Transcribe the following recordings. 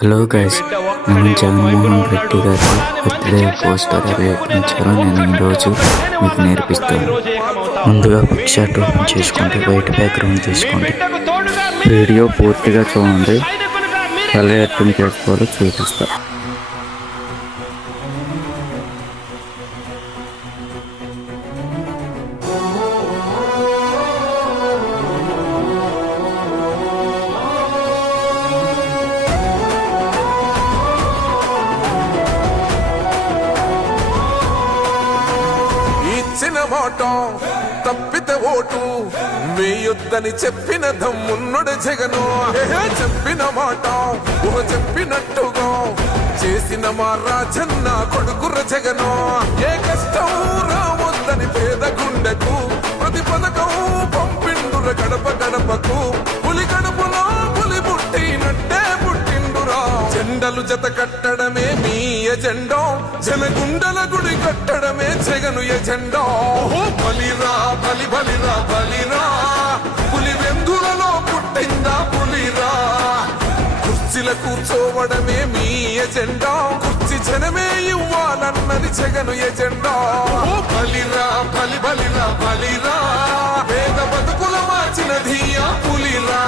Hello guys, మనం జగన్మోహన్ రెడ్డి గారి birthday poster ఎలా ఎక్కించారో నేను ఈరోజు మీకు నేర్పిస్తాను. ముందుగా పిక్చర్ ఓపెన్ చేసుకోండి, వైట్ బ్యాక్గ్రౌండ్ తీసుకోండి, వీడియో పూర్తిగా చూడండి, ఎలా ఎర్టింగ్ చేసుకోవాలో చూపిస్తాను. మాట తప్పితే ఓటు వేయొద్దని చెప్పిన దమ్మున్నడు జగను. చెప్పిన మాట చెప్పినట్టుగా చేసిన మా రాజన్న కొడుకుర జగను. ఏ కష్టం రావద్దని పేద గుండెకు ప్రతి పథకం పంపిండుర గడప గడపకు. పులి గడపలో పులి పుట్టినట్టే పుట్టిండురా. జెండలు జత కట్టడమే మీ ఎజెండా, జనగుండల గుడి కట్టడమే జగను ఎజెండా. బలిరా బలి బలిరా బలిరా, పులి వెందులలో పుట్టిందా పులిరా. కుర్చీల కూర్చోవడమే మీ ఎజెండా, కుర్చీ జనమే ఇవ్వాలన్నది జగను ఎజెండా. బలిరా బలి బలిరా బలిరా, పేద బతుకుల మార్చినది ఆ పులిరా.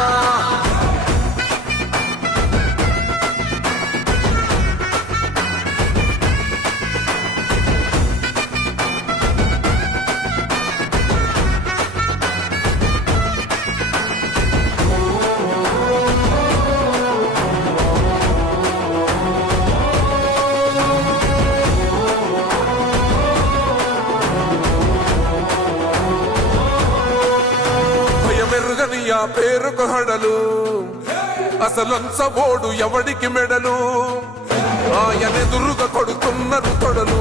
పేరుకు హడలు అసలంచబోడు ఎవడికి మెడలు. ఆయనెదురుగా కొడుతున్నారు తొడలు,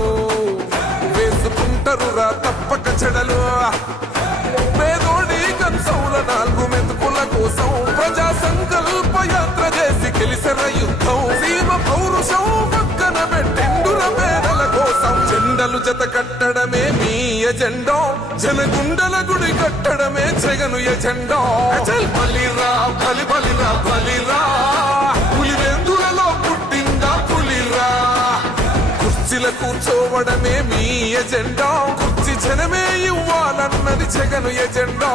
వేసుకుంటారు రా తప్పక చెడలు. పేదోడి కంచౌల 4 మెతుకుల కోసం ప్రజా సంకల్ప యాత్ర చేసి గెలిసిన యుద్ధం. సీమ పౌరుషం పక్కన పెట్టిండుర పేదల కోసం. జెండలు జత కట్టడమే మీ ఎజెండా, జనగుండల గుడి కట్టడమే జగను ఎజెండా. బలిరా బలి బలిరా బలిరా, పులి వెందులలో పుట్టిందా పులిరా. కుర్చీల కూర్చోవడమే మీ ఎజెండా, కుర్చీ జనమే ఇవ్వాలన్నది జగను ఎజెండా.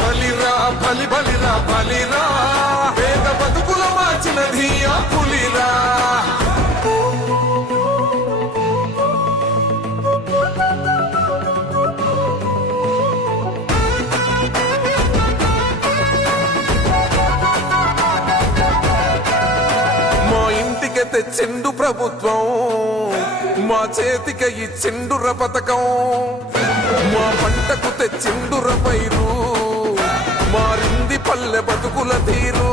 బలిరా బలి బలిరా బలిరా, పేద బతుకుల మార్చినది ఆ పులిరా. తెచ్చిండు ప్రభుత్వం, మా చేతికి ఇచ్చిండుర పథకం. మా పంటకు తెచ్చిండుర పైరు, మారింది పల్లె బతుకుల తీరు.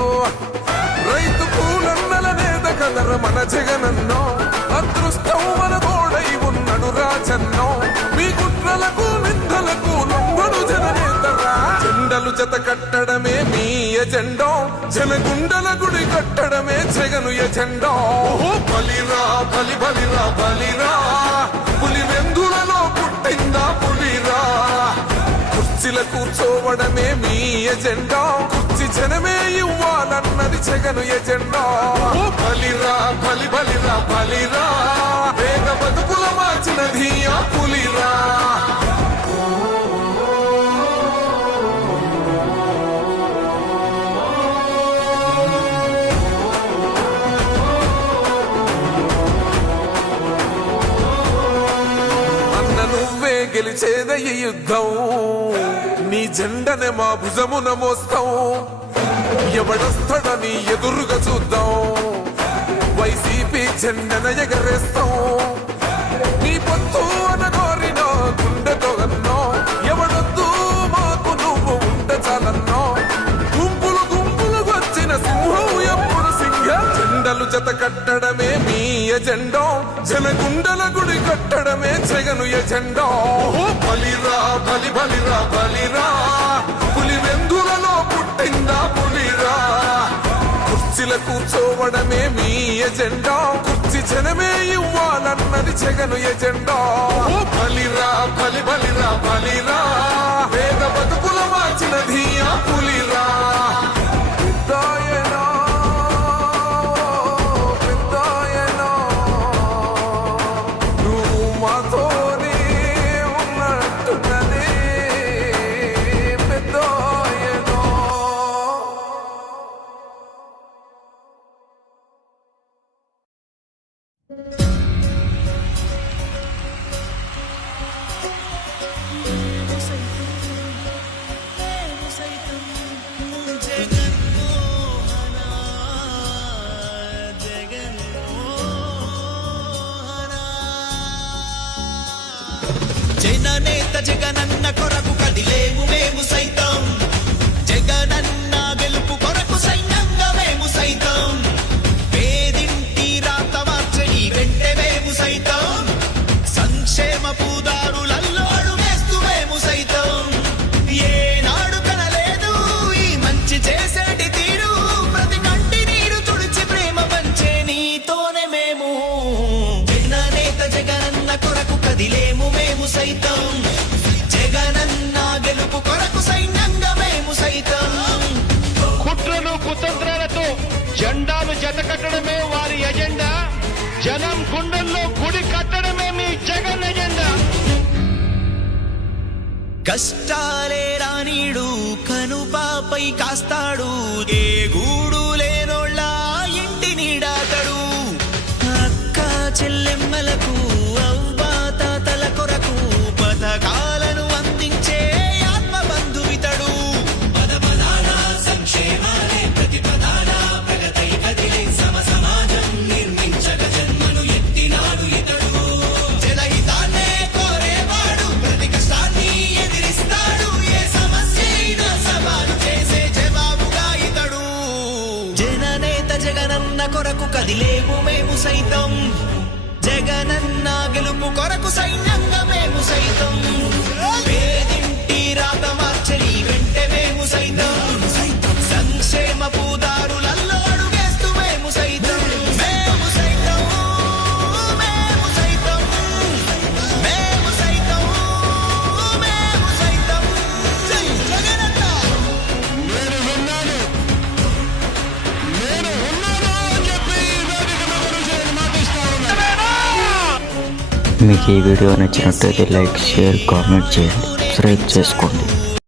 రైతు కూలన్నల నేత కదర మన జగనన్నో, అదృష్టం మన తోడై ఉన్నడు రాజన్నో. మీ కుట్రలకు నిందలకు లొంగడు జననేతరా. జెండలు జత కట్టడమే మీ ఎజెండా, జనగుండల గుడి కట్టడమే జగను ఎజెండా. బలిరా బలి బలిరా బలిరా, పులి వెందులలో పుట్టిందా పులిరా. కుర్చీల కూర్చోవడమే మీ ఎజెండా, కుర్చీ జనమే ఇవ్వాలన్నది జగను ఎజెండా. బలిరా బలి బలిరా బలిరా, పేద బతుకుల మార్చినది ఆ పులిరా. గెలిచేద ఈ యుద్ధం, నీ జెండనే మా భుజమున మోస్తాం. ఎవడొస్తాడని ఎదురుగా చూద్దాం, వైసీపీ జెండన ఎగరేస్తాం. నీ పొత్తు అనగోరిన గుండెతో అన్నో, ఎవడొద్దు మాకు నువ్వు ఉండ చాలన్నో. గుంపులు గుంపులు వచ్చిన సింహం ఎప్పుడు సింహ. జెండలు జత కట్టడమే మీ ఎజెండా, జనగుండల గుడి కట్టడమే జగను ఎజెండా. బలిరా బలి బలిరా బలిరా, పులి వెందులలో పుట్టిందా పులిరా. కుర్చీల కూర్చోవడమే మీ ఎజెండా, కుర్చీ జనమే ఇవ్వాలన్నది జగను ఎజెండా. బలిరా బలి బలిరా బలిరా, పేద బతుకుల మార్చినది ఆ పులిరా. జెండాలు జతకట్టడమే వారి ఎజెండా, జనం గుండెల్లో గుడి కట్టడమే మీ జగన్ ఎజెండా. కష్టాలే రానీడు కనుపాపై కాస్తాడు, ఏ గూడు లేనోళ్ళ ఇంటి నీడాతడు. అక్క చెల్లెమ్మలకు అవ్వా తాతల కొరకు పథకాలను అందించే ఆత్మ బంధువితడు. పదపదాల సంక్షేమాలే ప్రతిపదాల ప్రగతై కదిలే సమ సమాజం నిర్మించక జన్మను ఎత్తినాడు ఇతడు. జనహితాన్నే కోరేవాడు, ప్రతి కష్టాన్ని ఎదిరిస్తాడు, ఏ సమస్య అయినా సవాలు చేసే జవాబుగా ఇతడు. జననేత జగనన్న కొరకు కదిలేము మేము సైతం, జగనన్న గెలుపు కొరకు సైన్యంగా మేము సైతం. పేదింటి రాత మార్చని వెంటే మేము సైతం, సంక్షేమ పూదారులలో అడుగేస్తూ మేము సైతం. మేము సైతం, మేము సైతం, మేము సైతం, మేము సైతం. జై జగనన్న. నేను ఉన్నాను అని చెప్పి ఈ వేదిక మీద నుంచి నేను మాటిస్తా ఉన్నాను. మీకు ఈ వీడియో నచ్చినట్టయితే లైక్, షేర్, కామెంట్ చేయండి, సబ్స్క్రైబ్ చేసుకోండి.